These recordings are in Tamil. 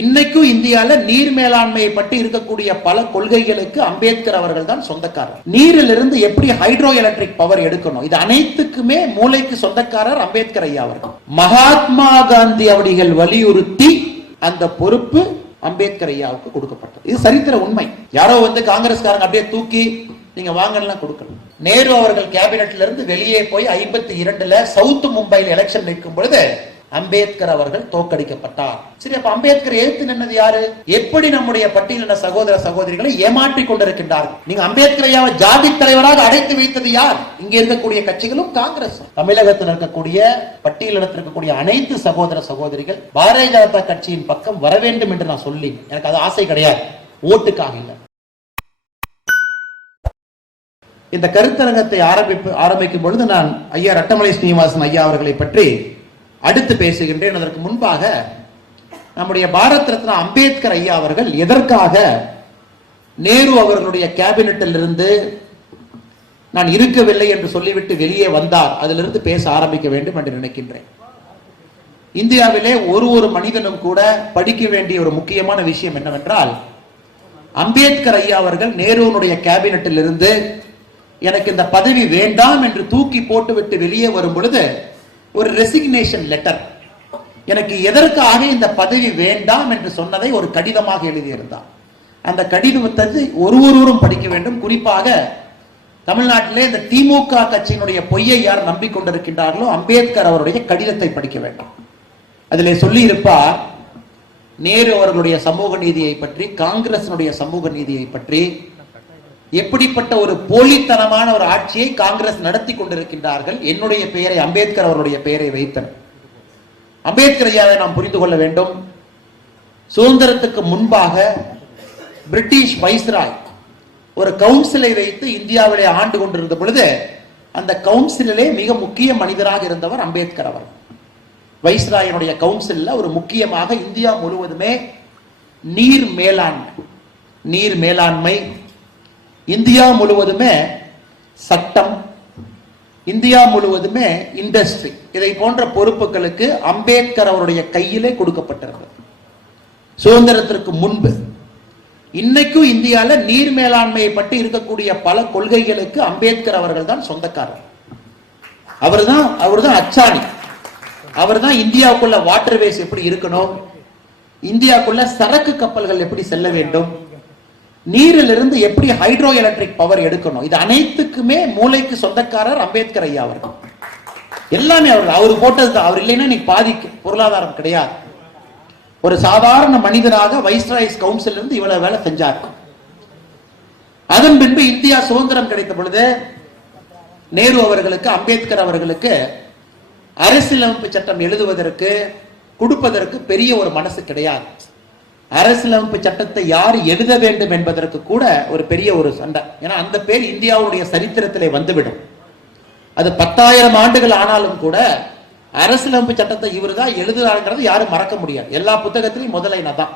இன்னைக்கும் இந்தியால நீர் மேலாண்மையை பற்றி இருக்கக்கூடிய பல கொள்கைகளுக்கு அம்பேத்கர் அவர்கள் தான் சொந்தக்காரர். நீரிலிருந்து எப்படி ஹைட்ரோ எலக்ட்ரிக் பவர் எடுக்கணும்? இது அனைத்துக்குமே மூளைக்கு சொந்தக்காரர் அம்பேத்கர் ஐயா அவர்கள். மகாத்மா காந்தி அவடிகள் வலியுறுத்தி அந்த பொறுப்பு அம்பேத்கர் ஐயாவுக்கு கொடுக்கப்பட்டது. இது சரித்திர உண்மை. யாரோ வந்து காங்கிரஸ்காரங்க அப்படியே தூக்கி நீங்க வாங்கலாம் கொடுக்கணும் நேரு அவர்கள் கேபினட்ல இருந்து வெளியே போய் ஐம்பத்தி இரண்டுல சவுத் மும்பையில் எலெக்ஷன் நிற்கும் பொழுது அம்பேத்கர் அவர்கள் தோற்கடிக்கப்பட்டார். சரி அப்ப அம்பேத்கர் எதிர்த்து நின்னது யாரு? எப்படி நம்முடைய பட்டியலின சகோதர சகோதரிகளை ஏமாற்றிக் கொண்டிருக்கின்றார்கள்? நீங்க அம்பேத்கர் ஐயாவை ஜாதி தலைவராக அடைத்து வைத்தது யார்? இங்க இருக்கக்கூடிய கட்சிகளும் காங்கிரஸ் தமிழகத்தில் இருக்கக்கூடிய பட்டியலிடத்தில் இருக்கக்கூடிய அனைத்து சகோதர சகோதரிகள் பாரதிய ஜனதா கட்சியின் பக்கம் வர வேண்டும் என்று நான் சொல்லி எனக்கு அது ஆசை கிடையாது. ஓட்டுக்காக இல்லை. இந்த கருத்தரங்கத்தை ஆரம்பிப்பு ஆரம்பிக்கும் பொழுது நான் ஐயா ரட்டமலை ஸ்ரீனிவாசன் ஐயா அவர்களை பற்றி அடுத்து பேசுகின்றேன். அதற்கு முன்பாக நம்முடைய பாரத் ரத்னா அம்பேத்கர் ஐயா அவர்கள் எதற்காக நேரு அவர்களுடைய கேபினட்டில் இருந்து நான் இருக்கவில்லை என்று சொல்லிவிட்டு வெளியே வந்தார் அதிலிருந்து பேச ஆரம்பிக்க வேண்டும் என்று நினைக்கின்றேன். இந்தியாவிலே ஒரு ஒரு மனிதனும் கூட படிக்க வேண்டிய ஒரு முக்கியமான விஷயம் என்னவென்றால் அம்பேத்கர் ஐயா அவர்கள் நேருனுடைய கேபினட்டில் இருந்து எனக்கு இந்த பதவி வேண்டாம் என்று தூக்கி போட்டுவிட்டு வெளியே வரும் பொழுது ஒரு ரெசிக்னேஷன் லெட்டர் எனக்கு எதற்காக இந்த பதவி வேண்டாம் என்று சொன்னதை ஒரு கடிதமாக எழுதியிருந்தார் அந்த கடிதத்தை ஒரு ஒருவரும் படிக்க வேண்டும். குறிப்பாக தமிழ்நாட்டிலே இந்த திமுக கட்சியினுடைய பொய்யை யார் நம்பிக்கொண்டிருக்கின்றார்களோ அம்பேத்கர் அவருடைய கடிதத்தை படிக்க வேண்டும். அதில் சொல்லியிருப்பார் நேரு அவர்களுடைய சமூக நீதியை பற்றி காங்கிரசினுடைய சமூக நீதியை பற்றி எப்படிப்பட்ட ஒரு போலித்தனமான ஒரு ஆட்சியை காங்கிரஸ் நடத்தி கொண்டிருக்கின்றார்கள்? என்னுடைய பெயரை அம்பேத்கர் அவருடைய பெயரை வைத்தன அம்பேத்கர் ஐயாவை நாம் புரிந்து கொள்ள வேண்டும். சுதந்திரத்துக்கு முன்பாக பிரிட்டிஷ் வைஸ்ராய் ஒரு கவுன்சிலை வைத்து இந்தியாவிலே ஆண்டு கொண்டிருந்த பொழுது அந்த கவுன்சிலே மிக முக்கிய மனிதராக இருந்தவர் அம்பேத்கர் அவர். வைஸ்ராயனுடைய கவுன்சிலில் ஒரு முக்கியமாக இந்தியா முழுவதுமே நீர் மேலாண்மை நீர் மேலாண்மை இந்தியா முழுவதுமே சட்டம் இந்தியா முழுவதுமே இண்டஸ்ட்ரி இதை போன்ற பொறுப்புகளுக்கு அம்பேத்கர் அவருடைய கையிலே கொடுக்கப்பட்டிருந்தது சுதந்திரத்திற்கு முன்பு இன்னைக்கும் இந்தியாவில் நீர் மேலாண்மையை பற்றி இருக்கக்கூடிய பல கொள்கைகளுக்கு அம்பேத்கர் அவர்கள் தான் சொந்தக்காரர். அவர் அவர்தான் அவர்தான் அச்சாணி. அவர் தான் இந்தியாவுக்குள்ள வாட்டர்வேஸ் எப்படி இருக்கணும்? இந்தியாவுக்குள்ள சரக்கு கப்பல்கள் எப்படி செல்ல வேண்டும்? நீரிலிருந்து எப்படி ஹைட்ரோ எலக்ட்ரிக் பவர் எடுக்கணும்? இது அனைத்துக்குமே மூளைக்கு சொந்தக்காரர் அம்பேத்கர் ஐயா அவர்கள். எல்லாமே அவர் அவர் போட்டது அவர் இல்லைன்னா நீ பாதிக்கு பொருளாதாரம் கிடையாது. ஒரு சாதாரண மனிதனாக வைஸ்ராய்ஸ் கவுன்சில் இருந்து இவ்வளவு வேலை செஞ்சார். அதன் பின்பு இந்தியா சுதந்திரம் கிடைத்த பொழுது நேரு அவர்களுக்கு அம்பேத்கர் அவர்களுக்கு அரசியலமைப்பு சட்டம் எழுதுவதற்கு கொடுப்பதற்கு பெரிய ஒரு மனசு கிடையாது. அரசியலமைப்பு சட்டத்தை யார் எழுத வேண்டும் என்பதற்கு கூட ஒரு பெரிய ஒரு சண்டை. ஏன்னா அந்த பேர் இந்தியாவுடைய சரித்திரத்திலே வந்துவிடும். அது பத்தாயிரம் ஆண்டுகள் ஆனாலும் கூட அரசியலமைப்பு சட்டத்தை இவர் தான் எழுதுறாருங்கிறது யாரும் மறக்க முடியாது. எல்லா புத்தகத்திலையும் முதலைனா தான்.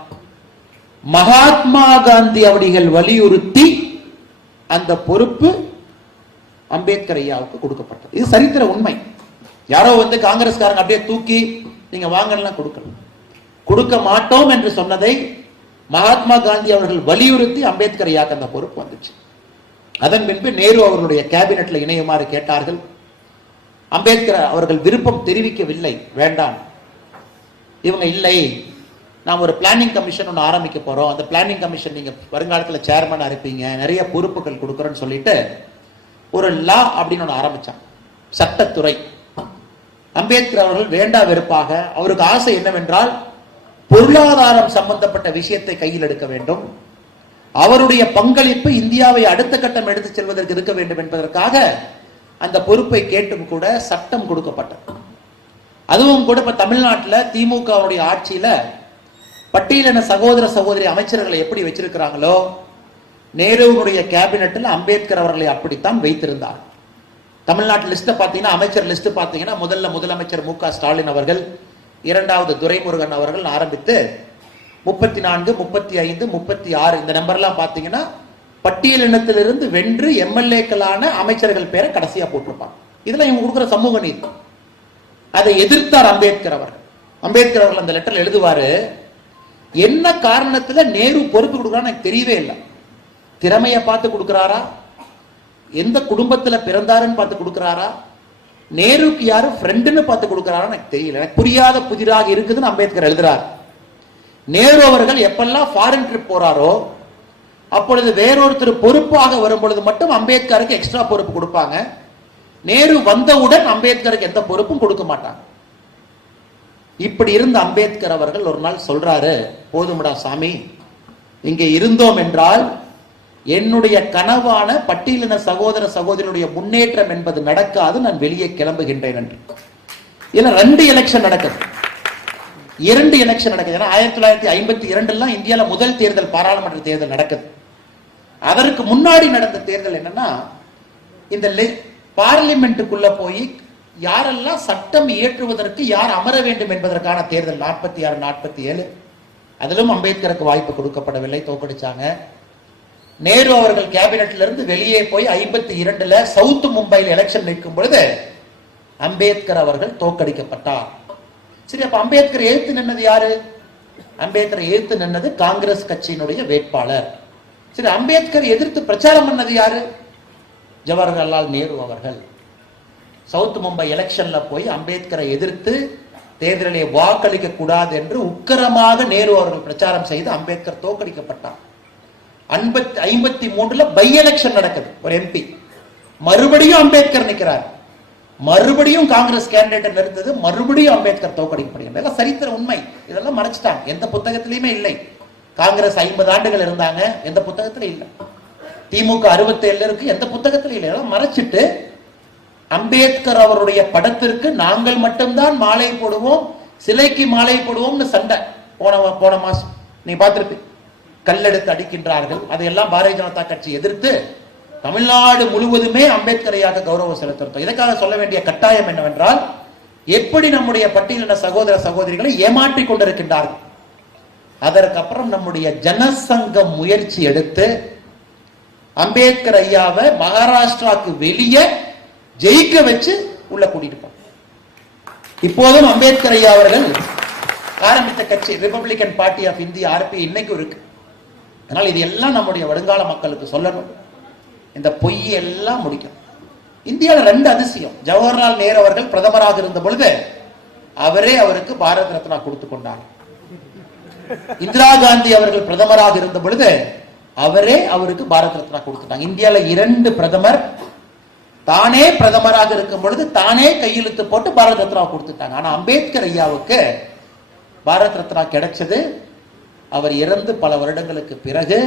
மகாத்மா காந்தி அவடிகள் வலியுறுத்தி அந்த பொறுப்பு அம்பேத்கர் ஐயாவுக்கு கொடுக்கப்பட்டது. இது சரித்திர உண்மை. யாரோ வந்து காங்கிரஸ்காரங்க அப்படியே தூக்கி நீங்க வாங்கலாம் கொடுக்கணும் கொடுக்க மாட்டோம் என்று சொன்னதை மகாத்மா காந்தி அவர்கள் வலியுறுத்தி அம்பேத்கர் ஐயாக்கு அந்த பொறுப்பு வந்துச்சு. அதன் பின்பு நேரு அவர்களுடைய கேபினெட்ல இணையுமாறு கேட்டார்கள். அம்பேத்கர் அவர்கள் விருப்பம் தெரிவிக்கவில்லை வேண்டாம். இவங்க இல்லை. நாம் ஒரு பிளானிங் கமிஷன் ஒன்று ஆரம்பிக்க போறோம். அந்த பிளானிங் கமிஷன் நீங்க வருங்காலத்தில் சேர்மன் இருப்பீங்க. நிறைய பொறுப்புகள் கொடுக்குறோன்னு சொல்லிட்டு ஒரு லா அப்படின்னு ஒன்று ஆரம்பித்தான் சட்டத்துறை. அம்பேத்கர் அவர்கள் வேண்டா வெறுப்பாக அவருக்கு ஆசை என்னவென்றால் பொருளாதாரம் சம்பந்தப்பட்ட விஷயத்தை கையில் எடுக்க வேண்டும். அவருடைய பங்களிப்பு இந்தியாவை அடுத்த கட்டம் எடுத்து செல்வதற்கு இருக்க வேண்டும் என்பதற்காக அந்த பொறுப்பை கேட்டும் கூட சட்டம் கொடுக்கப்பட்டது. அதுவும் கூட இப்ப தமிழ்நாட்டில் திமுகவுடைய ஆட்சியில பட்டியலின சகோதர சகோதரி அமைச்சர்களை எப்படி வச்சிருக்கிறாங்களோ நேருவுடைய கேபினட்டில் அம்பேத்கர் அவர்களை அப்படித்தான் வைத்திருந்தார். தமிழ்நாட்டு லிஸ்ட்டை பார்த்தீங்கன்னா அமைச்சர் லிஸ்ட் பார்த்தீங்கன்னா முதல்ல முதலமைச்சர் மு க ஸ்டாலின் அவர்கள் இரண்டாவது துரைமுருகன் அவர்கள் ஆரம்பித்து முப்பத்தி நான்கு முப்பத்தி ஐந்து முப்பத்தி ஆறு இந்த நம்பர்லாம் பார்த்தீங்கன்னா பட்டியலினத்திலிருந்து வென்று எம்எல்ஏக்களான அமைச்சர்கள் பேரை கடைசியாக போட்டிருப்பாங்க. இதெல்லாம் இவங்க கொடுக்குற சமூக நீதி. அதை எதிர்த்தார் அம்பேத்கர் அவர்கள். அம்பேத்கர் அவர்கள் அந்த லெட்டர் எழுதுவாரு என்ன காரணத்துல நேரு பொறுப்பு கொடுக்குறான்னு எனக்கு தெரியவே இல்லை. திறமையை பார்த்து கொடுக்குறாரா? எந்த குடும்பத்துல பிறந்தாருன்னு பார்த்து கொடுக்குறாரா? நேருக்கு யாரும் ஃப்ரெண்டுன்னு பார்த்து கொடுக்குறாரான்னு எனக்கு தெரியல. எனக்கு புரியாத புதிராக இருக்குதுன்னு அம்பேத்கர் எழுதுறார். நேரு அவர்கள் எப்பெல்லாம் ஃபாரின் ட்ரிப் போறாரோ அப்பொழுது வேறொருத்தர் பொறுப்பாக வரும் பொழுது மட்டும் அம்பேத்கருக்கு எக்ஸ்ட்ரா பொறுப்பு கொடுப்பாங்க. நேரு வந்தவுடன் அம்பேத்கருக்கு எந்த பொறுப்பும் கொடுக்க மாட்டாங்க. இப்படி இருந்த அம்பேத்கர் அவர்கள் ஒரு நாள் சொல்றாரு போதுமடா சாமி இங்கே இருந்தோம் என்றால் என்னுடைய கனவான பட்டியலின சகோதர சகோதரனுடைய முன்னேற்றம் என்பது நடக்காது நான் வெளியே கிளம்புகின்றேன் என்று. இதுல ரெண்டு எலெக்ஷன் நடக்குது. இரண்டு எலெக்ஷன் நடக்குது. ஏன்னா ஆயிரத்தி தொள்ளாயிரத்தி ஐம்பத்தி இரண்டுலாம் இந்தியாவில் முதல் தேர்தல் பாராளுமன்ற தேர்தல் நடக்குது. அதற்கு முன்னாடி நடந்த தேர்தல் என்னன்னா இந்த பார்லிமெண்ட்டுக்குள்ள போய் யாரெல்லாம் சட்டம் இயற்றுவதற்கு யார் அமர வேண்டும் என்பதற்கான தேர்தல் நாற்பத்தி ஆறு நாற்பத்தி ஏழு. அதிலும் அம்பேத்கருக்கு வாய்ப்பு கொடுக்கப்படவில்லை தோக்கடிச்சாங்க நேரு அவர்கள் கேபினட்ல இருந்து வெளியே போய் ஐம்பத்தி இரண்டுல சவுத் மும்பையில் எலெக்ஷன் நிற்கும் பொழுது அம்பேத்கர் அவர்கள் தோக்கடிக்கப்பட்டார் சரி அப்ப அம்பேத்கர் எழுத்து நின்னது யாரு? அம்பேத்கர் எழுத்து நின்னது காங்கிரஸ் கட்சியினுடைய வேட்பாளர். சரி அம்பேத்கர் எதிர்த்து பிரச்சாரம் பண்ணது யாரு? ஜவஹர்லால் நேரு அவர்கள். சவுத் மும்பை எலெக்ஷன்ல போய் அம்பேத்கரை எதிர்த்து தேர்தலிலே வாக்களிக்க கூடாது என்று உக்கரமாக நேரு அவர்கள் பிரச்சாரம் செய்து அம்பேத்கர் தோக்கடிக்கப்பட்டார் ஐம்பத்தி ஐம்பத்தி மூன்றுல பை எலெக்ஷன் நடக்குது. ஒரு எம்பி மறுபடியும் அம்பேத்கர் நிற்கிறார் மறுபடியும் காங்கிரஸ் கேண்டிடேட் நிறுத்தது. மறுபடியும் அம்பேத்கர் தோக்கடிக்கப்படுகிறது இதெல்லாம் சரித்திர உண்மை. இதெல்லாம் மறைச்சிட்டாங்க. எந்த புத்தகத்திலையுமே இல்லை. காங்கிரஸ் ஐம்பது ஆண்டுகள் இருந்தாங்க. எந்த புத்தகத்துல இல்லை. திமுக அறுபத்தேழுல இருக்கு. எந்த புத்தகத்துல இல்லை. இதெல்லாம் மறைச்சிட்டு அம்பேத்கர் அவருடைய படத்திற்கு நாங்கள் மட்டும்தான் மாலை போடுவோம். சிலைக்கு மாலை போடுவோம்னு சண்டை. போன போன மாசம். நீ பார்த்துருப்பீங்க கல்லெடுத்து அடிக்கின்றார்கள். அதையெல்லாம் பாரதிய ஜனதா கட்சி எதிர்த்து தமிழ்நாடு முழுவதுமே அம்பேத்கரையாக கௌரவம் செலுத்திருப்போம் இதற்காக சொல்ல வேண்டிய கட்டாயம் என்னவென்றால் எப்படி நம்முடைய பட்டியலின சகோதர சகோதரிகளை ஏமாற்றிக் கொண்டிருக்கின்றார்கள். அதற்கப்புறம் நம்முடைய ஜனசங்கம் முயற்சி எடுத்து அம்பேத்கர் ஐயாவை மகாராஷ்டிராவுக்கு வெளியே ஜெயிக்க வச்சு உள்ள கூட்டிட்டு இப்போதும் அம்பேத்கர் ஐயா அவர்கள் ஆரம்பித்த கட்சி Republican party of India RP இன்னைக்கும் இருக்கு. அதனால் இது எல்லாம் நம்முடைய வருங்கால மக்களுக்கு சொல்லணும். இந்த பொய் எல்லாம் முடிக்கும். இந்தியாவில் ரெண்டு அதிசயம். ஜவஹர்லால் நேரு அவர்கள் பிரதமராக இருந்த பொழுது அவரே அவருக்கு பாரத் ரத்னா கொடுத்து கொண்டார். இந்திரா காந்தி அவர்கள் பிரதமராக இருந்த பொழுது அவரே அவருக்கு பாரத் ரத்னா கொடுத்துட்டாங்க. இந்தியாவில் இரண்டு பிரதமர். தானே பிரதமராக இருக்கும் பொழுது தானே கையெழுத்து போட்டு பாரத் ரத்னா கொடுத்துட்டாங்க. ஆனா அம்பேத்கர் ஐயாவுக்கு பாரத் ரத்னா கிடைச்சது அவர் இறந்து பல வருடங்களுக்கு பிறகு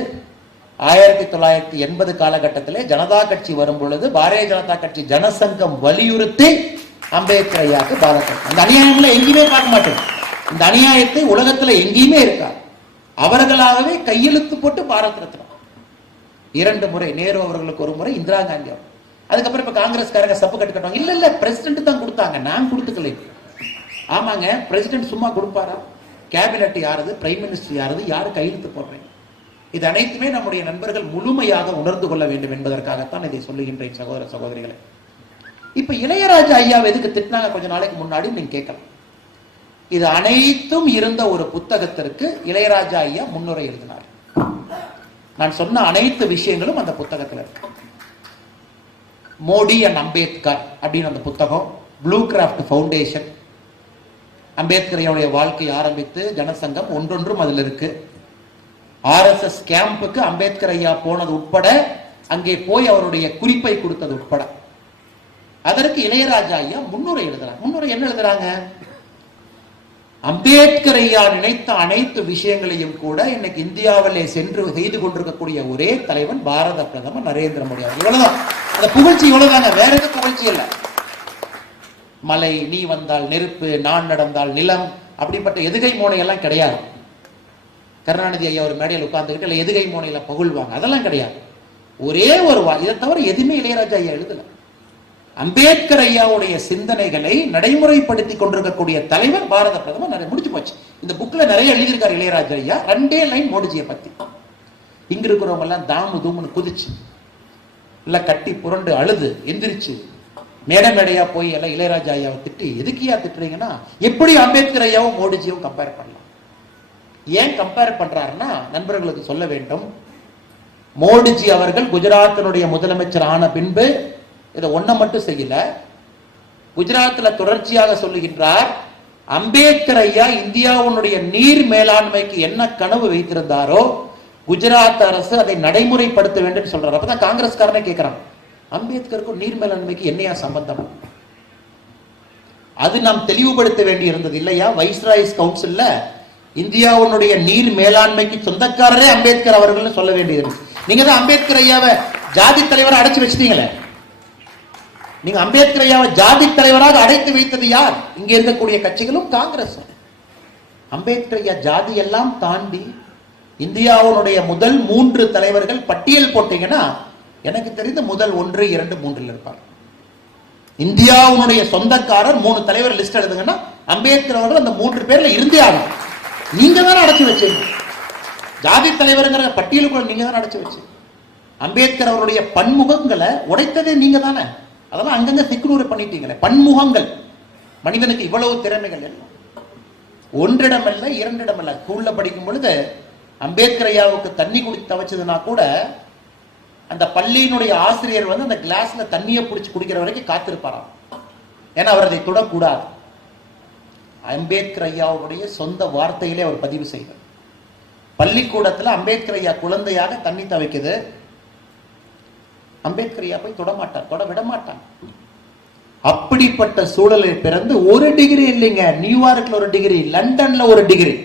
ஆயிரத்தி தொள்ளாயிரத்தி எண்பது காலகட்டத்திலே ஜனதா கட்சி வரும் பொழுது பாரதிய ஜனதா கட்சி ஜனசங்கம் வலியுறுத்தி அம்பேத்கர் ஐயாவுக்கு பாரத் அந்த அநியாயங்களை எங்கேயுமே பார்க்க மாட்டேன். இந்த அநியாயத்தை உலகத்துல எங்கேயுமே இருக்கா அவர்களாகவே கையெழுத்து போட்டு பாரத் ரத்னம் இரண்டு முறை நேரு அவர்களுக்கு ஒரு முறை இந்திரா காந்தி அவர் அதுக்கப்புறம் இப்ப காங்கிரஸ்காரங்க சப்பு கட்டு இல்லை இல்ல இல்ல பிரசிடென்ட் தான் கொடுத்தாங்க. நான் கொடுத்துக்கல. ஆமாங்க பிரசிடென்ட் சும்மா கொடுப்பாரா? கேபினட் யாருது? பிரைம் மினிஸ்டர் யாரது? யாரு கையெழுத்து போடுறேன்? இது அனைத்துமே நம்முடைய நண்பர்கள் முழுமையாக உணர்ந்து கொள்ள வேண்டும் என்பதற்காகத்தான் இதை சொல்லுகின்றேன் சகோதர சகோதரிகளை. இப்ப இளையராஜா ஐயா எதுக்கு திட்டினாங்க? கொஞ்ச நாளைக்கு முன்னாடி நீங்க கேட்கலாம். இது அனைத்தும் இருந்த ஒரு புத்தகத்திற்கு இளையராஜா ஐயா முன்னுரை எழுதினார். நான் சொன்ன அனைத்து விஷயங்களும் அந்த புத்தகத்தில் இருக்கு. மோடி அண்ட் அம்பேத்கர் அப்படின்னு அந்த புத்தகம் ப்ளூ கிராஃப்ட் ஃபவுண்டேஷன் அம்பேத்கரையுடைய வாழ்க்கை ஆரம்பித்து ஜனசங்கம் ஒன்றொன்றும் அதில் இருக்கு. ஆர்எஸ்எஸ் கேம்புக்கு அம்பேத்கர் ஐயா போனது உட்பட அங்கே போய் அவருடைய குறிப்பை கொடுத்தது உட்பட. அதற்கு இளையராஜா ஐயா முன்னுரை எழுதுறாங்க முன்னுரை என்ன எழுதுறாங்க? அம்பேத்கர் ஐயா நினைத்த அனைத்து விஷயங்களையும் கூட இன்னைக்கு இந்தியாவிலே சென்று செய்து கொண்டிருக்கக்கூடிய ஒரே தலைவன் பாரத பிரதமர் நரேந்திர மோடி இவ்வளவுதான். அந்த புகழ்ச்சி இவ்வளவுதாங்க வேற எதுவும் புகழ்ச்சி இல்லை. மலை நீ வந்தால் நெருப்பு நான் நடந்தால் நிலம் அப்படிப்பட்ட எதுகை மோனையெல்லாம் கிடையாது. கருணாநிதி ஐயா ஒரு மேடையில் உட்கார்ந்துக்கிட்டு இல்லை எதுகை மோனையில் பகுழ்வாங்க அதெல்லாம் கிடையாது. ஒரே ஒரு வா இதை தவிர எதுவுமே இளையராஜா ஐயா எழுதல. அம்பேத்கர் ஐயாவுடைய சிந்தனைகளை நடைமுறைப்படுத்தி கொண்டிருக்கக்கூடிய தலைவர் பாரத பிரதமர் நிறைய முடிச்சு போச்சு. இந்த புக்ல நிறைய எழுதியிருக்காரு இளையராஜா ஐயா. ரெண்டே லைன் மோடிஜியை பத்தி. இங்க இருக்கிறவங்க எல்லாம் தாமு தூமுன்னு குதிச்சு இல்ல கட்டி புரண்டு அழுது எந்திரிச்சு மேடம் மேடையா போய் எல்லாம் இளையராஜா ஐயாவை திட்டு எதுக்கியா திட்டுறீங்கன்னா எப்படி அம்பேத்கர் ஐயாவும் மோடிஜியும் கம்பேர் பண்ணலாம்? ஏன் கம்பேர் பண்றாருன்னா நண்பர்களுக்கு சொல்ல வேண்டும். மோடிஜி அவர்கள் குஜராத்தினுடைய முதலமைச்சர் ஆன பின்பு இதை ஒன்ன மட்டும் செய்யல. குஜராத்தில் தொடர்ச்சியாக சொல்லுகின்றார் அம்பேத்கர் ஐயா இந்தியாவுடைய நீர் மேலாண்மைக்கு என்ன கனவு வைத்திருந்தாரோ குஜராத் அரசு அதை நடைமுறைப்படுத்த வேண்டும் சொல்றாரு. அப்பதான் காங்கிரஸ்காரனே கேட்கிறான் அம்பேத்கருக்கும் நீர் மேலாண்மைக்கு என்னையா சம்பந்தம்? அது நாம் தெளிவுபடுத்த வேண்டி இருந்தது இல்லையா? வைஸ்ராய்ஸ் கவுன்சில்ல இந்தியாவுடைய நீர் மேலாண்மைக்கு சொந்தக்காரரே அம்பேத்கர் அவர்கள் சொல்ல வேண்டியது. நீங்க தான் அம்பேத்கர் ஐயாவை ஜாதி தலைவரை அடைச்சு வச்சிட்டீங்களே. நீங்க அம்பேத்கர் ஐயாவை ஜாதி தலைவராக அடைத்து வைத்தது யார்? இங்க இருக்கக்கூடிய கட்சிகளும் காங்கிரஸ் அம்பேத்கர் ஐயா ஜாதி எல்லாம் தாண்டி இந்தியாவுடைய முதல் மூன்று தலைவர்கள் பட்டியல் போட்டீங்கன்னா எனக்கு தெரிந்த முதல் ஒன்று இரண்டு மூன்றில் இருப்பார். இந்தியாவுடைய சொந்தக்காரர் மூணு தலைவர் லிஸ்ட் எழுதுங்கன்னா அம்பேத்கர் அவர்கள் அந்த மூன்று பேர்ல இருந்தே ஆகும் நீங்க தானே அடைச்சு வச்சீங்க. ஜாதி தலைவருங்கிற பட்டியலுக்குள்ள நீங்க தானே அடைச்சு வச்சீங்க. அம்பேத்கர் அவருடைய பன்முகங்களை உடைத்ததே நீங்க தானே அதெல்லாம் அங்கங்க திக்குநூறு பண்ணிட்டீங்களே. பன்முகங்கள். மனிதனுக்கு இவ்வளவு திறமைகள் எல்லாம் ஒன்றிடம் இல்லை இரண்டிடம் ஸ்கூல்ல படிக்கும் பொழுது அம்பேத்கர் ஐயாவுக்கு தண்ணி குடித்து தவச்சதுன்னா கூட அந்த பள்ளியினுடைய ஆசிரியர் வந்து அந்த கிளாஸ்ல தண்ணியை பிடிச்சி குடிக்கிற வரைக்கும் காத்திருப்பாராம். ஏன்னா அவர் அதை தொடக்கூடாது. அம்பேத்கர் ஐயாவுடைய சொந்த வார்த்தையிலே அவர் பதிவு செய்தார் பள்ளிக்கூடத்தில் அம்பேத்கர் ஐயா குழந்தையாக தண்ணி தவிக்குது. அம்பேத்கர் ஐயா போய் தொடமாட்டார். தொட விட மாட்டான் அப்படிப்பட்ட சூழலில் பிறந்து ஒரு டிகிரி இல்லைங்க. நியூயார்க்ல ஒரு டிகிரி லண்டன்ல ஒரு டிகிரி.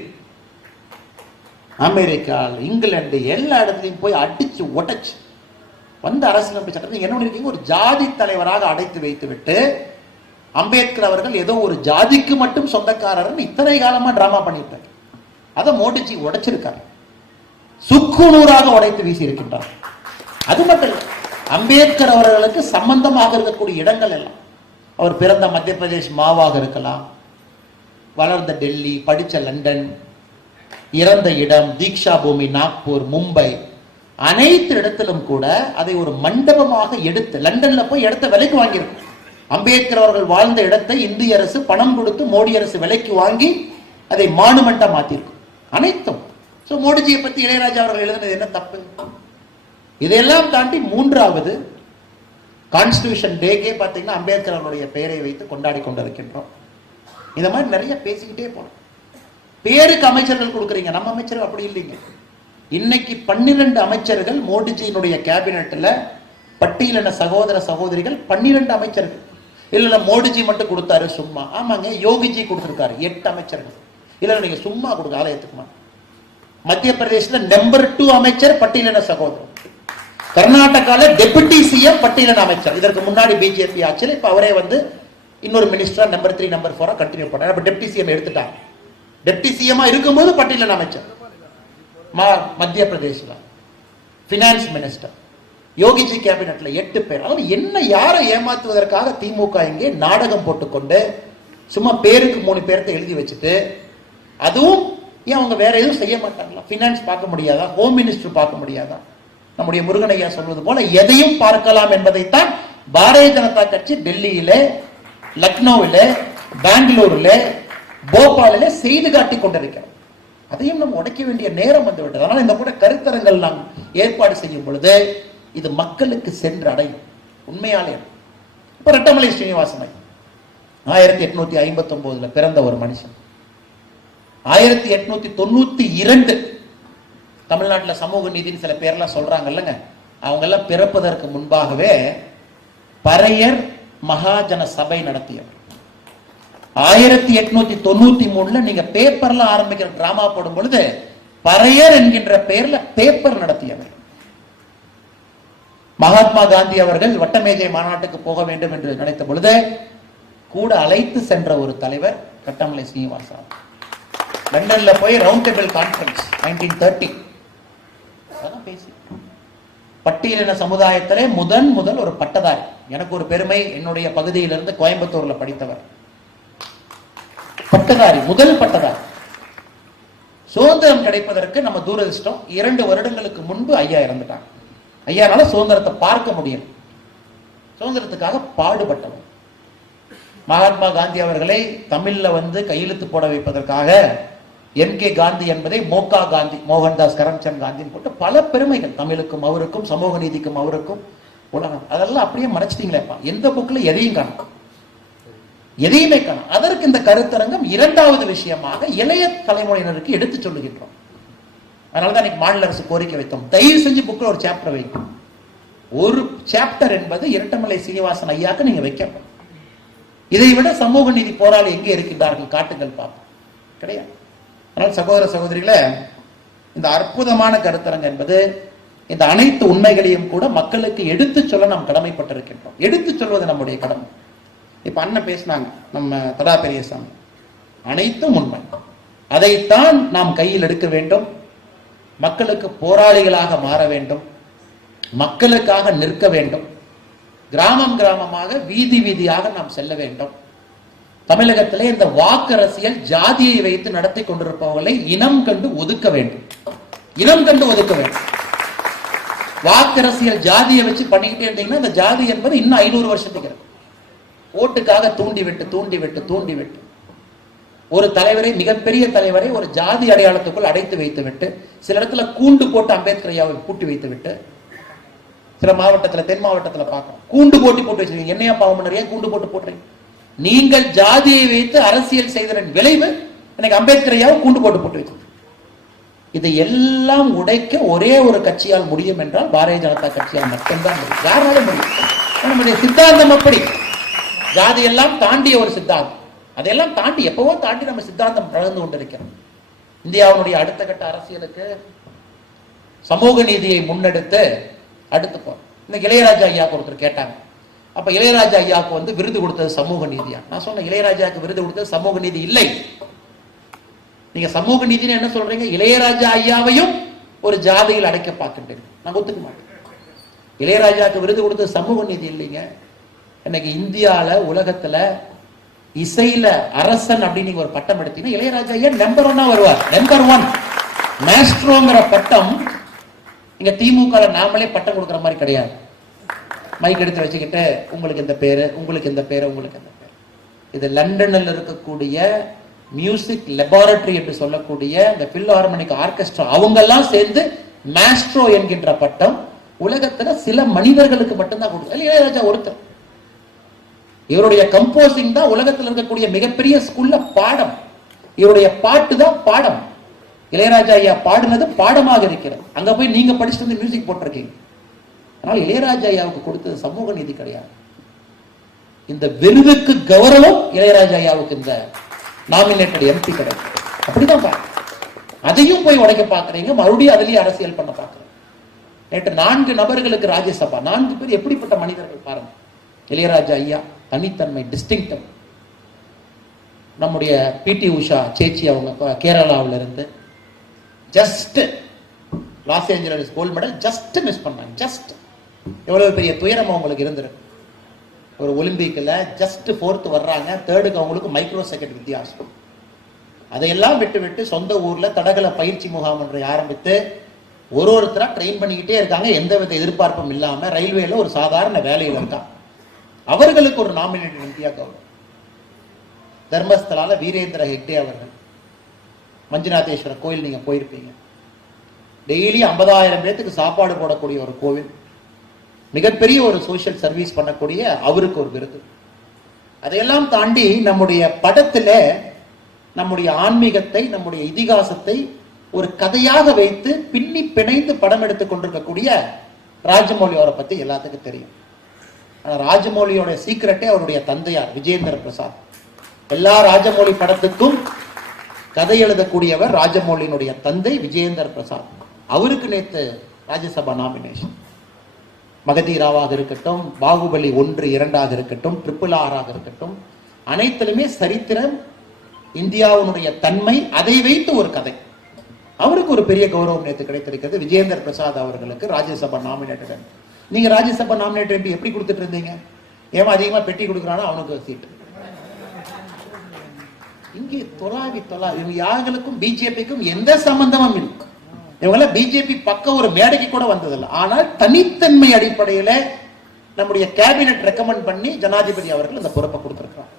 அமெரிக்கா இங்கிலாந்து எல்லா இடத்துலையும் போய் அடிச்சு உடைச்சு வந்த அரசியலமைப்பு சட்டத்தை என்ன பண்ணிருக்கீங்க? ஒரு ஜாதி தலைவராக அடைத்து வைத்து விட்டு அம்பேத்கர் அவர்கள் ஏதோ ஒரு ஜாதிக்கு மட்டும் சொந்தக்காரர்னு இத்தனை காலமா டிராமா பண்ணிட்டார் அதை மோடிஜி உடைச்சிருக்காரு. சுக்குநூறாக உடைத்து வீசி இருக்கின்றார் அது மட்டும் இல்லை அம்பேத்கர் அவர்களுக்கு சம்பந்தமாக இருக்கக்கூடிய இடங்கள் எல்லாம் அவர் பிறந்த மத்திய பிரதேஷ் மாவாக இருக்கலாம் வளர்ந்த டெல்லி படித்த லண்டன் இறந்த இடம் தீக்ஷா பூமி நாக்பூர் மும்பை அனைத்து இடத்திலும் கூட அதை ஒரு மண்டபமாக எடுத்து லண்டன்ல போய் இடத்த விலைக்கு வாங்கியிருக்கும். அம்பேத்கர் அவர்கள் வாழ்ந்த இடத்தை இந்திய அரசு பணம் கொடுத்து மோடி அரசு விலைக்கு வாங்கி அதை மானுமெண்டா மாத்திருக்கும் அனைத்தும். ஸோ மோடிஜியை பத்தி இளையராஜா அவர்கள் எழுதினது என்ன தப்பு? இதையெல்லாம் தாண்டி மூன்றாவது கான்ஸ்டியூஷன் டேக்கே பார்த்தீங்கன்னா அம்பேத்கர் அவருடைய பெயரை வைத்து கொண்டாடி கொண்டிருக்கின்றோம். இந்த மாதிரி நிறைய பேசிக்கிட்டே போனோம் பேருக்கு அமைச்சர்கள் கொடுக்குறீங்க. நம்ம அமைச்சர் அப்படி இல்லைங்க. இன்னைக்கு பன்னிரண்டு அமைச்சர்கள் மோடிஜியினுடைய கேபினெட்டில் பட்டியலின சகோதர சகோதரிகள் பன்னிரண்டு அமைச்சர்கள். இல்ல மோடிஜி மட்டும் கொடுத்தாரு சும்மா. ஆமாங்க யோகிஜி கொடுத்துருக்காரு எட்டு அமைச்சர்கள். இல்லை நீங்கள் நீங்க சும்மா கொடுங்க ஆலயத்துக்குமா மத்திய பிரதேசத்தில் நம்பர் டூ அமைச்சர் பட்டியலின சகோதரர். கர்நாடகாவில் டெபுட்டி சிஎம் பட்டியலின அமைச்சர். இதற்கு முன்னாடி பிஜேபி ஆட்சியில் இப்போ அவரே வந்து இன்னொரு மினிஸ்டராக நம்பர் த்ரீ நம்பர் ஃபோராக கண்டினியூ பண்ணார். அப்போ டெப்டி சிஎம் எடுத்துட்டாங்க டெப்டி சிஎம்மாக இருக்கும்போது பட்டியலின அமைச்சர். மா மத்திய பிரதேசில் ஃபினான்ஸ் மினிஸ்டர் யோகிஜி கேபினட்ல எட்டு பேர். அதாவது என்ன யாரை ஏமாத்துவதற்காக திமுக இங்கே நாடகம் போட்டுக்கொண்டு சும்மா பேருக்கு மூணு பேர்த்த எழுதி வச்சுட்டு அதுவும் ஏன் அவங்க வேற எதுவும் செய்ய மாட்டாங்களா? ஃபினான்ஸ் பார்க்க முடியாதா? ஹோம் மினிஸ்டர் பார்க்க முடியாதா? நம்முடைய முருகனையா சொல்வது போல எதையும் பார்க்கலாம் என்பதைத்தான் பாரதிய ஜனதா கட்சி டெல்லியில லக்னோவிலே பெங்களூரிலே போபாலில் செய்து காட்டிக் கொண்டிருக்கிறது. அதையும் நம்ம உடைக்க வேண்டிய நேரம் வந்து விட்டது இந்த கூட கருத்தரங்கள் நாம் ஏற்பாடு செய்யும் பொழுது இது மக்களுக்கு சென்று அடையும். உண்மையாலே. இப்போ ரெட்டமலை ஸ்ரீனிவாசன் ஆயிரத்தி எட்நூத்தி ஐம்பத்தி ஒன்பதுல பிறந்த ஒரு மனுஷன். ஆயிரத்தி எட்நூத்தி தொண்ணூத்தி இரண்டு தமிழ்நாட்டுல சமூக நீதினு சில பேர்லாம் சொல்றாங்க இல்லைங்க? அவங்க எல்லாம் பிறப்பதற்கு முன்பாகவே பறையர் மகாஜன சபை நடத்தியவர். ஆயிரத்தி எட்நூத்தி தொண்ணூத்தி மூணுல நீங்க பேப்பர்ல ஆரம்பிக்கிற டிராமா போடும் பொழுது பறையர் என்கின்ற பெயர்ல பேப்பர் நடத்தியவர். மகாத்மா காந்தி அவர்கள் வட்டமேஜை மாநாட்டுக்கு போக வேண்டும் என்று நினைத்த பொழுது கூட அழைத்து சென்ற ஒரு தலைவர் கட்டமலை சீனிவாசா லண்டன்ல போய் round table conference nineteen thirty பேசி. பட்டியலின சமுதாயத்திலே முதன் முதல் ஒரு பட்டதாரி. எனக்கு ஒரு பெருமை என்னுடைய பகுதியிலிருந்து கோயம்புத்தூர்ல படித்தவர். பட்டதாரி முதல் பட்டதாரி. சுதந்திரம் கிடைப்பதற்கு நம்ம தூரதிர்ஷ்டம் இரண்டு வருடங்களுக்கு முன்பு ஐயா இறந்துட்டாங்க ஐயானால சுதந்திரத்தை பார்க்க முடியும் சுதந்திரத்துக்காக பாடுபட்டவன் மகாத்மா காந்தி அவர்களை தமிழ்ல வந்து கையெழுத்து போட வைப்பதற்காக என் கே காந்தி என்பதை மோகா காந்தி மோகன்தாஸ் கரம்சந்த் காந்தின்னு போட்டு பல பெருமைகள் தமிழுக்கும் அவருக்கும் சமூக நீதிக்கும் அவருக்கும் உலகம். அதெல்லாம் அப்படியே மறைச்சிட்டீங்களேப்பா. எந்த புக்கில் எதையும் காணும். எதையுமே காணும். அதற்கு இந்த கருத்தரங்கம் இரண்டாவது விஷயமாக இளைய தலைமுறையினருக்கு எடுத்து சொல்லுகின்றோம். அதனாலதான் இன்னைக்கு மாநில அரசு கோரிக்கை வைத்தோம். தயவு செஞ்சு புக்கில் ஒரு சாப்டர் வைக்கும் ஒரு சாப்டர் என்பது இரட்டமலை சீனிவாசன் ஐயாக்கு நீங்க வைக்கணும் இதை விட சமூக நீதி போராளி எங்கே இருக்கின்றார்கள்? காட்டுங்கள் பார்ப்போம். கிடையாது அதனால் சகோதர சகோதரிகளை இந்த அற்புதமான கருத்தரங்கம் என்பது இந்த அனைத்து உண்மைகளையும் கூட மக்களுக்கு எடுத்து சொல்ல நாம் கடமைப்பட்டிருக்கின்றோம். எடுத்து சொல்வது நம்முடைய கடமை. இப்ப அண்ணன் பேசினாங்க நம்ம தடா பெரியசாமி. அனைத்தும் உண்மை. அதைத்தான் நாம் கையில் எடுக்க வேண்டும். மக்களுக்கு போராளிகளாக மாற வேண்டும். மக்களுக்காக நிற்க வேண்டும். கிராமம் கிராமமாக வீதி வீதியாக நாம் செல்ல வேண்டும். தமிழகத்திலே இந்த வாக்கரசியல் ஜாதியை வைத்து நடத்தி கொண்டிருப்பவர்களை இனம் கண்டு ஒதுக்க வேண்டும். இனம் கண்டு ஒதுக்க வேண்டும். வாக்கரசியல் ஜாதியை வச்சு பண்ணிக்கிட்டே இருந்தீங்கன்னா இந்த ஜாதி என்பது இன்னும் ஐநூறு வருஷத்துக்கு இருக்கு. ஓட்டுக்காக தூண்டி விட்டு தூண்டி விட்டு தூண்டி விட்டு ஒரு தலைவரை மிகப்பெரிய தலைவரை ஒரு ஜாதி அடையாளத்துக்குள் அடைத்து வைத்து விட்டு சில இடத்துல கூண்டு போட்டு அம்பேத்கர் ஐயாவை கூட்டி வைத்து விட்டு சில மாவட்டத்தில் தென் மாவட்டத்தில் பார்க்கணும். கூண்டு போட்டு போட்டு வச்சிருக்கீங்க. என்னையா பாவம் பண்ணறியா கூண்டு போட்டு போட்டுறீங்க? நீங்கள் ஜாதியை வைத்து அரசியல் செய்ததன் விளைவு எனக்கு அம்பேத்கர் ஐயாவை கூண்டு போட்டு போட்டு வச்சிருக்கீங்க இதை எல்லாம் உடைக்க ஒரே ஒரு கட்சியால் முடியும் என்றால் பாரதிய ஜனதா கட்சியால் மட்டும்தான் முடியும். யாராலும் முடியும். நம்முடைய சித்தாந்தம் அப்படி. ஜாதியெல்லாம் தாண்டிய ஒரு சித்தாந்தம். அதையெல்லாம் தாண்டி எப்பவோ தாண்டி நம்ம சித்தாந்தம் வளர்ந்து கொண்டிருக்கிறோம் இந்தியாவுடைய அடுத்த கட்ட அரசியலுக்கு சமூக நீதியை முன்னெடுத்து அடுத்து போ. இன்னைக்கு இளையராஜா ஐயாவுக்கு ஒருத்தர் கேட்டாங்க. அப்ப இளையராஜா ஐயாவுக்கு வந்து விருது கொடுத்தது சமூக நீதியா? நான் சொன்னேன் இளையராஜாவுக்கு விருது கொடுத்தது சமூக நீதி இல்லை. நீங்க சமூக நீதினு என்ன சொல்றீங்க? இளையராஜா ஐயாவையும் ஒரு ஜாதியில் அடைக்க பார்க்கின்றீங்க நான் ஒத்துக்க மாட்டேன். இளையராஜாவுக்கு விருது கொடுத்தது சமூக நீதி இல்லைங்க. இன்னைக்கு இந்தியால உலகத்துல இசையில அரசன் அப்படின்னு நீங்க ஒரு பட்டம் எடுத்தீங்கன்னா இளையராஜா ஏன் நம்பர் ஒன்னா வருவார். நம்பர் ஒன் மேஸ்ட்ரோங்கிற பட்டம் இங்க திமுக நாமளே பட்டம் கொடுக்குற மாதிரி கிடையாது. மைக் எடுத்து வச்சுக்கிட்டு உங்களுக்கு இந்த பேரு உங்களுக்கு இந்த பேரு உங்களுக்கு இந்த பேரு. இது லண்டனில் இருக்கக்கூடிய மியூசிக் லெபார்டரி என்று சொல்லக்கூடிய இந்த பில் ஹார்மோனிக் ஆர்கெஸ்ட்ரா அவங்க எல்லாம் சேர்ந்து மேஸ்ட்ரோ என்கின்ற பட்டம் உலகத்துல சில மனிதர்களுக்கு மட்டும்தான் கொடுக்கும் இளையராஜா ஒருத்தர். இவருடைய கம்போசிங் தான் உலகத்தில் இருக்கக்கூடிய மிகப்பெரிய ஸ்கூல்ல பாடம். இவருடைய பாட்டு தான் பாடம். இளையராஜா ஐயா பாடினது பாடமாக இருக்கிறது. அங்க போய் நீங்க படிச்சுட்டு வந்து மியூசிக் போட்டிருக்கீங்க. ஆனால் இளையராஜா ஐயாவுக்கு கொடுத்தது சமூக நீதி கிடையாது. இந்த விருதுக்கு கௌரவம் இளையராஜா ஐயாவுக்கு இந்த நாமினேட்டட் எம்பி கிடையாது அப்படிதான் பாருங்க அதையும் போய் உடைக்க பாக்குறீங்க மறுபடியும் அதுலயும் அரசியல் பண்ண பாக்குறீங்க நேற்று நான்கு நபர்களுக்கு ராஜ்யசபா நான்கு பேர் எப்படிப்பட்ட மனிதர்கள் பாருங்க. இளையராஜா ஐயா தனித்தன்மை டிஸ்டிங்டம் நம்முடைய பிடி உஷா சேச்சி அவங்க கேரளாவில் இருந்து just Los Angeles gold medal just miss பண்ணாங்க. ஜஸ்ட் எவ்வளவு பெரிய துயரம் அவங்களுக்கு இருந்திருக்கு. ஒரு ஒலிம்பிக்கில் ஜஸ்ட் ஃபோர்த்து வர்றாங்க. தேர்டுக்கு அவங்களுக்கு மைக்ரோ செகண்ட் வித்தியாசம். அதையெல்லாம் விட்டு விட்டு சொந்த ஊரில் தடகள பயிற்சி முகாம் ஒன்றை ஆரம்பித்து ஒரு ஒருத்தராக ட்ரெயின் பண்ணிக்கிட்டே இருக்காங்க. எந்தவித எதிர்பார்ப்பும் இல்லாமல் ரயில்வேல ஒரு சாதாரண வேலையில் இருக்கான். அவர்களுக்கு ஒரு நாமினேட்டட் இந்தியா கவர்மெண்ட் தர்மஸ்தலால வீரேந்திர ஹெக்டே அவர்கள். மஞ்சுநாதேஸ்வர கோயில் நீங்க போயிருப்பீங்க. டெய்லி ஐம்பதாயிரம் பேத்துக்கு சாப்பாடு போடக்கூடிய ஒரு கோவில். மிகப்பெரிய ஒரு சோஷியல் சர்வீஸ் பண்ணக்கூடிய அவருக்கு ஒரு விருது. அதையெல்லாம் தாண்டி நம்முடைய படத்துல நம்முடைய ஆன்மீகத்தை நம்முடைய இதிகாசத்தை ஒரு கதையாக வைத்து பின்னி பிணைந்து படம் எடுத்துக் கொண்டிருக்கக்கூடிய ராஜமௌலி அவரை பத்தி எல்லாத்துக்கும் தெரியும். ராஜமௌலியோட சீக்கிரட்டே அவருடைய தந்தையார் விஜயேந்திர பிரசாத். எல்லா ராஜமௌலி படத்துக்கும் கதை எழுதக்கூடியவர் ராஜமௌலியினுடைய தந்தை விஜயேந்தர் பிரசாத். அவருக்கு நேத்து ராஜ்யசபா நாமினேஷன் மகதீராவாக இருக்கட்டும் பாகுபலி ஒன்று இரண்டாக இருக்கட்டும் ட்ரிபிள் ஆறாக இருக்கட்டும் அனைத்திலுமே சரித்திரம் இந்தியாவினுடைய தன்மை அதை வைத்து ஒரு கதை. அவருக்கு ஒரு பெரிய கௌரவம் நேற்று கிடைத்திருக்கிறது. விஜயேந்தர் பிரசாத் அவர்களுக்கு ராஜ்யசபா நாமினேட்டட் நீங்க ராஜ்யசபா நாமினேட்டட் எப்படி கொடுத்துட்டு இருந்தீங்க? ஏமா அதிகமா பெட்டி கொடுக்குறானோ அவனுக்கு சீட்டு இங்கே தொலாவி தொலா இவங்க யாருக்கும் பிஜேபிக்கும் எந்த சம்பந்தமும் இல்லை. இவங்களாம் பிஜேபி பக்கம் ஒரு மேடைக்கு கூட வந்ததில்லை. ஆனால் தனித்தன்மை அடிப்படையில் நம்முடைய கேபினெட் ரெக்கமெண்ட் பண்ணி ஜனாதிபதி அவர்கள் இந்த பொறுப்பை கொடுத்திருக்கிறார்.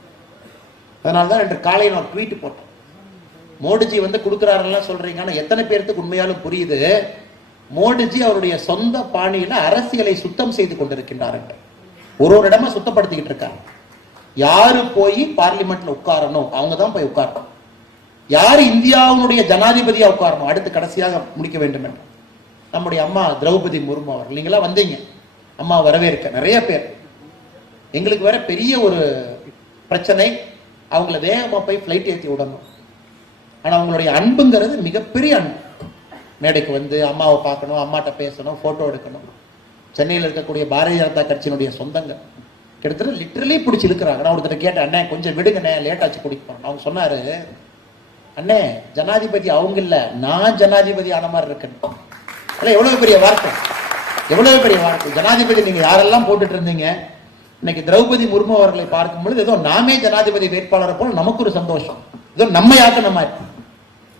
அதனால தான் இன்று காலையில் நான் ட்வீட் போட்டேன். மோடிஜி வந்து கொடுக்குறாருலாம் சொல்றீங்க ஆனால் எத்தனை பேர்த்துக்கு உண்மையாலும் புரியுது. மோடிஜி அவருடைய சொந்த பாணியில அரசியலை சுத்தம் செய்து கொண்டிருக்கின்றார் என்று. ஒரு ஒரு இடமா சுத்தப்படுத்திக்கிட்டு இருக்காங்க. யாரு போய் பார்லிமெண்ட்ல உட்காரணும்? அவங்க தான் போய் உட்காரணும். யார் இந்தியாவுடைய ஜனாதிபதியா உட்காரணும்? அடுத்து கடைசியாக முடிக்க வேண்டும் என்று. நம்முடைய அம்மா திரௌபதி முர்மு அவர்கள். நீங்களா வந்தீங்க. அம்மா வரவேற்க. நிறைய பேர். எங்களுக்கு வேற பெரிய ஒரு பிரச்சனை. அவங்கள வேகமா போய் ஃப்ளைட் ஏற்றி விடணும். ஆனா அவங்களுடைய அன்புங்கிறது மிகப்பெரிய அன்பு. மேடைக்கு வந்து அம்மாவை பார்க்கணும் அம்மாட்ட பேசணும் ஃபோட்டோ எடுக்கணும். சென்னையில் இருக்கக்கூடிய பாரதிய ஜனதா கட்சியினுடைய சொந்தங்கள். கிட்டத்தட்ட லிட்டரலி பிடிச்சி இழுக்கிறாங்க நான் ஒருத்தர் கேட்டேன் அண்ணே கொஞ்சம் விடுங்கண்ணே லேட் ஆச்சு குடிக்க போறோம் அவங்க சொன்னாரு அண்ணே ஜனாதிபதி அவங்க இல்லை நான் ஜனாதிபதி ஆன மாதிரி இருக்கேன். அல்ல எவ்வளவு பெரிய வார்த்தை? எவ்வளவு பெரிய வார்த்தை? ஜனாதிபதி நீங்க யாரெல்லாம் போட்டுட்டு இருந்தீங்க? இன்னைக்கு திரௌபதி முர்மு அவர்களை பார்க்கும் பொழுது ஏதோ நாமே ஜனாதிபதி வேட்பாளரை போல நமக்கு ஒரு சந்தோஷம். ஏதோ நம்ம ஆக்கின மாதிரி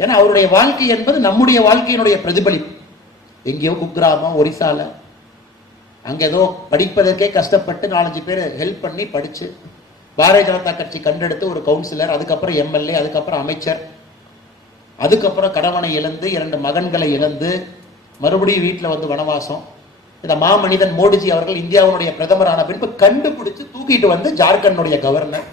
ஏன்னா அவருடைய வாழ்க்கை என்பது நம்முடைய வாழ்க்கையினுடைய பிரதிபலிப்பு. எங்கேயோ குக்கிராமம் ஒரிசால. அங்க ஏதோ படிப்பதற்கே கஷ்டப்பட்டு நாலஞ்சு பேர் ஹெல்ப் பண்ணி படிச்சு பாரதிய ஜனதா கட்சி கண்டெடுத்து ஒரு கவுன்சிலர் அதுக்கப்புறம் எம்எல்ஏ அதுக்கப்புறம் அமைச்சர். அதுக்கப்புறம் கணவனை இழந்து இரண்டு மகன்களை இழந்து மறுபடியும் வீட்டில் வந்து வனவாசம். இந்த மாமனிதன் மோடிஜி அவர்கள் இந்தியாவுடைய பிரதமரான பின்பு கண்டுபிடிச்சு தூக்கிட்டு வந்து ஜார்க்கண்டுடைய கவர்னர்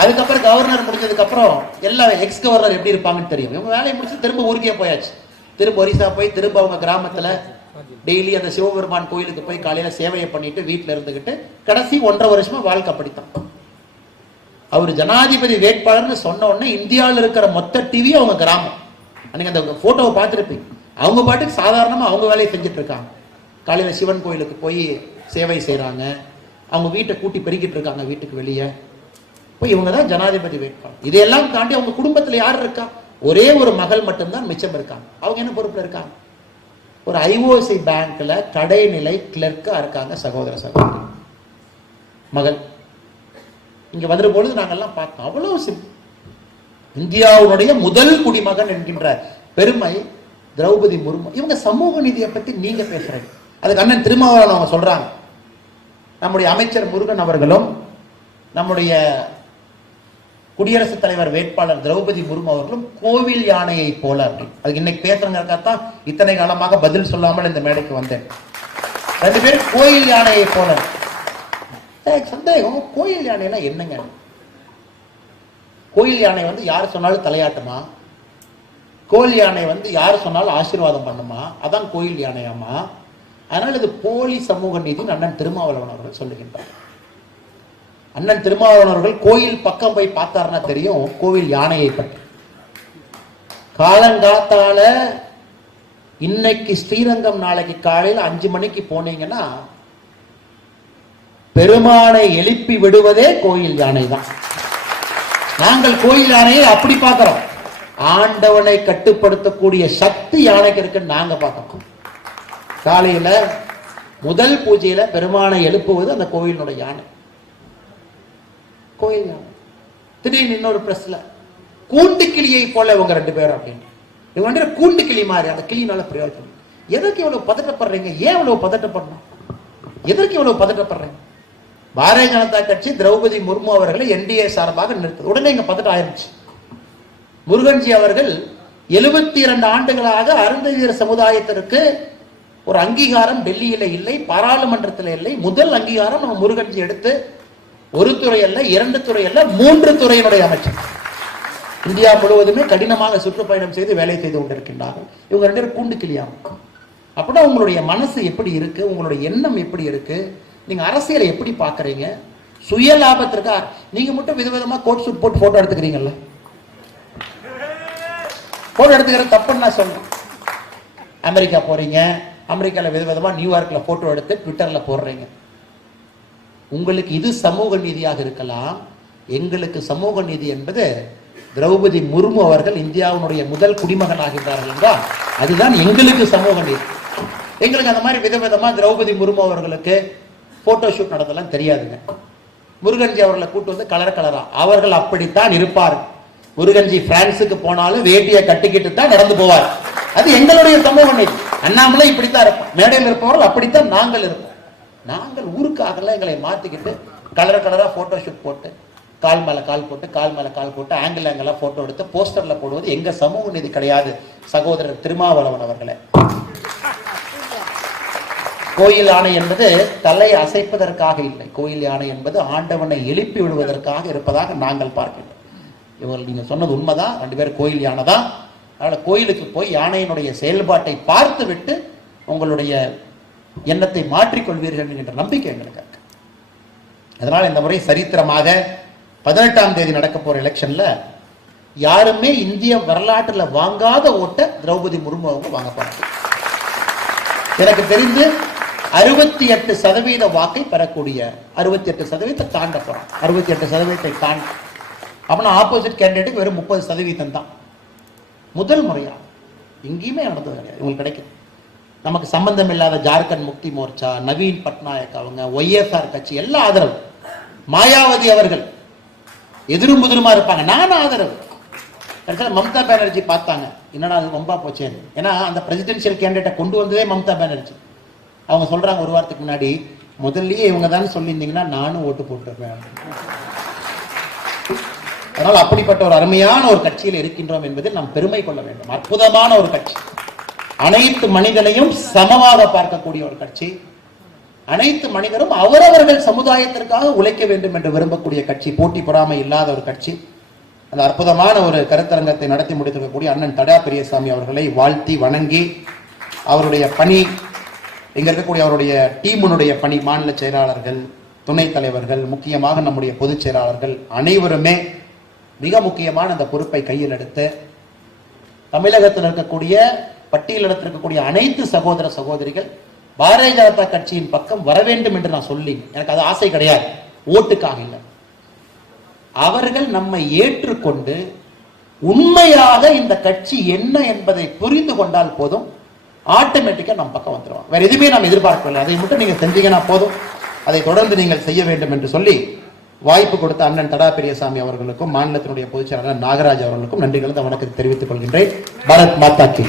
அதுக்கப்புறம் கவர்னர் முடிஞ்சதுக்கப்புறம் எல்லா எக்ஸ் கவர்னர் எப்படி இருப்பாங்கன்னு தெரியும். இவங்க வேலையை முடிச்சு திரும்ப ஊருக்கே போயாச்சு. திரும்ப ஒரிசா போய் திரும்ப அவங்க கிராமத்தில் டெய்லி அந்த சிவபெருமான் கோயிலுக்கு போய் காலையில் சேவையை பண்ணிட்டு வீட்டில் இருந்துக்கிட்டு கடைசி ஒன்றரை வருஷமா வாழ்க்கை படித்தான் அவர் ஜனாதிபதி வேட்பாளர்னு சொன்ன உடனே இந்தியாவில் இருக்கிற மொத்த டிவி அவங்க கிராமம். அன்னைக்கு அந்த ஃபோட்டோவை பார்த்துருப்பீங்க. அவங்க பாட்டுக்கு சாதாரணமாக அவங்க வேலையை செஞ்சுட்டு இருக்காங்க. காலையில் சிவன் கோயிலுக்கு போய் சேவை செய்கிறாங்க அவங்க வீட்டை கூட்டி பெருக்கிட்டு இருக்காங்க வீட்டுக்கு வெளியே. இப்போ இவங்க தான் ஜனாதிபதி வேட்பாளர். இதையெல்லாம் தாண்டி அவங்க குடும்பத்தில் யார் இருக்கா? ஒரே ஒரு மகள் மட்டும்தான் மிச்சம் இருக்காங்க. அவங்க என்ன பொறுப்பில் இருக்காங்க? ஒரு ஐஓசி பேங்க்ல கடைநிலை கிளர்க்காக இருக்காங்க சகோதர சகோதரி. மகள். இங்கே வந்துடும் பொழுது நாங்கள்லாம் பார்த்தோம். அவ்வளோ இந்தியாவுடைய முதல் குடிமகன் என்கின்ற பெருமை திரௌபதி முர்மு இவங்க சமூக நீதியை பற்றி நீங்க பேசுறீங்க. அதுக்கு அண்ணன் திருமாவளவன் அவங்க சொல்றாங்க. நம்முடைய அமைச்சர் முருகன் அவர்களும் நம்முடைய குடியரசுத் தலைவர் வேட்பாளர் திரௌபதி முர்மு அவர்களும் கோவில் யானையை போல அப்படின்னு அதுக்கு இன்னைக்கு பேசுறங்கிறக்காத்தான் இத்தனை காலமாக பதில் சொல்லாமல் இந்த மேடைக்கு வந்தேன். ரெண்டு பேரும் கோயில் யானையை போல. சந்தேகம் கோயில் யானைனா என்னங்க? கோயில் யானை வந்து யார் சொன்னாலும் தலையாட்டுமா? கோயில் யானை வந்து யார் சொன்னாலும் ஆசீர்வாதம் பண்ணுமா? அதான் கோயில் யானையாமா? அதனால இது போலி சமூக நீதி அண்ணன் திருமாவளவன் அவர்கள் சொல்லுகின்றார். அண்ணன் திருமாவளவர்கள் கோயில் பக்கம் போய் பார்த்தாருன்னா தெரியும் கோவில் யானையை பற்றி. காலங்காத்தால இன்னைக்கு ஸ்ரீரங்கம் நாளைக்கு காலையில் அஞ்சு மணிக்கு போனீங்கன்னா பெருமானை எழுப்பி விடுவதே கோயில் யானை தான். நாங்கள் கோயில் யானையை அப்படி பார்க்கிறோம். ஆண்டவனை கட்டுப்படுத்தக்கூடிய சக்தி யானைக்கு இருக்குன்னு நாங்க பார்க்கிறோம். காலையில முதல் பூஜையில பெருமானை எழுப்புவது அந்த கோயிலினுடைய யானை. கோயில் திடீர்னு இன்னொரு பிரஸ்ல கூண்டு கிளியை போல இவங்க ரெண்டு பேரும் அப்படின்னு இவங்க ரெண்டு கூண்டு கிளி மாதிரி அந்த கிளினால பிரயோஜனம் எதற்கு இவ்வளவு பதட்டப்படுறீங்க? ஏன் இவ்வளவு பதட்டப்படணும்? எதற்கு இவ்வளவு பதட்டப்படுறீங்க? பாரதிய ஜனதா கட்சி திரௌபதி முர்மு அவர்களை என்டிஏ சார்பாக நிறுத்தது. உடனே இங்க பதட்டம் ஆயிருச்சு. முருகன்ஜி அவர்கள் எழுபத்தி இரண்டு ஆண்டுகளாக அருந்ததியர் சமுதாயத்திற்கு ஒரு அங்கீகாரம் டெல்லியில இல்லை பாராளுமன்றத்தில் இல்லை. முதல் அங்கீகாரம் நம்ம முருகன்ஜி எடுத்து ஒரு துறை அல்ல இரண்டு துறை அல்ல மூன்று துறையினுடைய அமைச்சர். இந்தியா முழுவதுமே கடினமாக சுற்றுப்பயணம் செய்து வேலை செய்து கொண்டிருக்கின்றார்கள். இவங்க ரெண்டு பேரும் கூண்டு கிளியாம அப்படின்னா உங்களுடைய மனசு எப்படி இருக்கு? உங்களுடைய எண்ணம் எப்படி இருக்கு? நீங்க அரசியலை எப்படி பாக்குறீங்க சுய லாபத்திற்கா? நீங்க மட்டும் விதவிதமா கோட் சூட் போட்டு போட்டோ எடுத்துக்கிறீங்கல்ல. போட்டோ எடுத்துக்கிறது தப்புன்னு நான் சொல்றேன். அமெரிக்கா போறீங்க அமெரிக்கால விதவிதமா நியூயார்க்ல போட்டோ எடுத்து ட்விட்டர்ல போடுறீங்க. உங்களுக்கு இது சமூக நீதியாக இருக்கலாம். எங்களுக்கு சமூக நீதி என்பது திரௌபதி முர்மு அவர்கள் இந்தியாவினுடைய முதல் குடிமகனாகின்றார்கள் என்றால் அதுதான் எங்களுக்கு சமூக நீதி. எங்களுக்கு அந்த மாதிரி விதவிதமா திரௌபதி முர்மு அவர்களுக்கு போட்டோ ஷூட் நடத்தலாம் தெரியாதுங்க. முருகன்ஜி அவர்களை கூட்டு வந்து கலர் கலரா அவர்கள் அப்படித்தான் இருப்பார். முருகன்ஜி பிரான்சுக்கு போனாலும் வேட்டியை கட்டிக்கிட்டு தான் நடந்து போவார். அது எங்களுடைய சமூக நீதி. அண்ணாமலை இப்படித்தான் இருப்போம் மேடையில் இருப்பவர்கள் அப்படித்தான் நாங்கள் இருப்போம். நாங்கள் ஊருக்காகலாம் எங்களை மாற்றிக்கிட்டு கலர் கலராக ஃபோட்டோஷூட் போட்டு கால் மேலே கால் போட்டு கால் மேலே கால் போட்டு ஆங்கிள் ஆங்கிளாக ஃபோட்டோ எடுத்து போஸ்டரில் போடுவது எங்கள் சமூக நீதி கிடையாது. சகோதரர் திருமாவளவன் அவர்களே. கோயில் யானை என்பது தலை அசைப்பதற்காக இல்லை. கோயில் யானை என்பது ஆண்டவனை எழுப்பி விடுவதற்காக இருப்பதாக நாங்கள் பார்க்கின்றோம். இவர்கள் நீங்கள் சொன்னது உண்மைதான். ரெண்டு பேரும் கோயில் யானை தான் அதனால் கோயிலுக்கு போய் யானையினுடைய செயல்பாட்டை பார்த்து விட்டு உங்களுடைய எண்ணத்தை மாற்றிக்கொள்வீர்கள் என்கின்ற நம்பிக்கை எங்களுக்கு இருக்கு. அதனால் இந்த முறை சரித்திரமாக பதினெட்டாம் தேதி நடக்க போற எலெக்ஷன்ல யாருமே இந்திய வரலாற்றுல வாங்காத ஓட்டை திரௌபதி முர்மு அவங்க வாங்க போறாங்க. எனக்கு தெரிந்து அறுபத்தி எட்டு சதவீத வாக்கை பெறக்கூடிய அறுபத்தி எட்டு சதவீதத்தை தாண்ட போறான் அறுபத்தி எட்டு சதவீதத்தை தாண்ட. அப்படின்னா ஆப்போசிட் கேண்டிடேட்டுக்கு வெறும் முப்பது சதவீதம் தான் முதல் முறையா. எங்கேயுமே நடந்தது கிடையாது. உங்களுக்கு கிடைக்குது. நமக்கு சம்பந்தம் இல்லாத ஜார்க்கண்ட் முக்தி மோர்ச்சா நவீன் பட்நாயக் அவங்க ஒய்எஸ்ஆர் கட்சி எல்லாம் ஆதரவு. மாயாவதி அவர்கள் எதிரும் புதிருமா இருப்பாங்க. நானும் ஆதரவு. கடைசியில் மம்தா பானர்ஜி பார்த்தாங்க. என்னடா அது ரொம்ப போச்சேன்னு. ஏன்னா அந்த பிரசிடென்ஷியல் கேண்டிடேட்டை கொண்டு வந்ததே மம்தா பானர்ஜி. அவங்க சொல்றாங்க ஒரு வாரத்துக்கு முன்னாடி முதல்லயே இவங்க தான் சொல்லியிருந்தீங்கன்னா நானும் ஓட்டு போட்டிருப்பேன். அதனால் அப்படிப்பட்ட ஒரு அருமையான ஒரு கட்சியில் இருக்கின்றோம் என்பதில் நாம் பெருமை கொள்ள வேண்டும். அற்புதமான ஒரு கட்சி. அனைத்து மனிதனையும் சமமாக பார்க்கக்கூடிய ஒரு கட்சி. அனைத்து மனிதரும் அவரவர்கள் சமுதாயத்திற்காக உழைக்க வேண்டும் என்று விரும்பக்கூடிய கட்சி. போட்டி பொறாமை இல்லாத ஒரு கட்சி. அந்த அற்புதமான ஒரு கருத்தரங்கத்தை நடத்தி முடித்திருக்கக்கூடிய அண்ணன் தடா பெரியசாமி அவர்களை வாழ்த்தி வணங்கி அவருடைய பணி இங்க இருக்கக்கூடிய அவருடைய டீமுனுடைய பணி மாநில செயலாளர்கள் துணைத் தலைவர்கள் முக்கியமாக நம்முடைய பொதுச் செயலாளர்கள் அனைவருமே மிக முக்கியமான அந்த பொறுப்பை கையில் எடுத்து தமிழகத்தில் இருக்கக்கூடிய பட்டியலிடத்தில் இருக்கக்கூடிய அனைத்து சகோதர சகோதரிகள் பாரதிய ஜனதா கட்சியின் பக்கம் வர வேண்டும் என்று நான் சொல்லி எனக்கு அது ஆசை கிடையாது. ஓட்டுக்காக இல்லை. அவர்கள் நம்மை ஏற்றுக்கொண்டு உண்மையாக இந்த கட்சி என்ன என்பதை புரிந்து கொண்டால் போதும். ஆட்டோமேட்டிக்கா நம்ம பக்கம் வந்துடுவோம் வேற எதுவுமே நாம் எதிர்பார்க்கவில்லை. அதை மட்டும் நீங்க செஞ்சீங்கன்னா போதும். அதை தொடர்ந்து நீங்கள் செய்ய வேண்டும் என்று சொல்லி வாய்ப்பு கொடுத்த அண்ணன் தடா பெரியசாமி அவர்களுக்கும் மாநிலத்தினுடைய பொதுச் செயலாளர் நாகராஜ் அவர்களுக்கும் நன்றிகளை வணக்கத்தை தெரிவித்துக் கொள்கின்றேன். பாரத் மாதா கி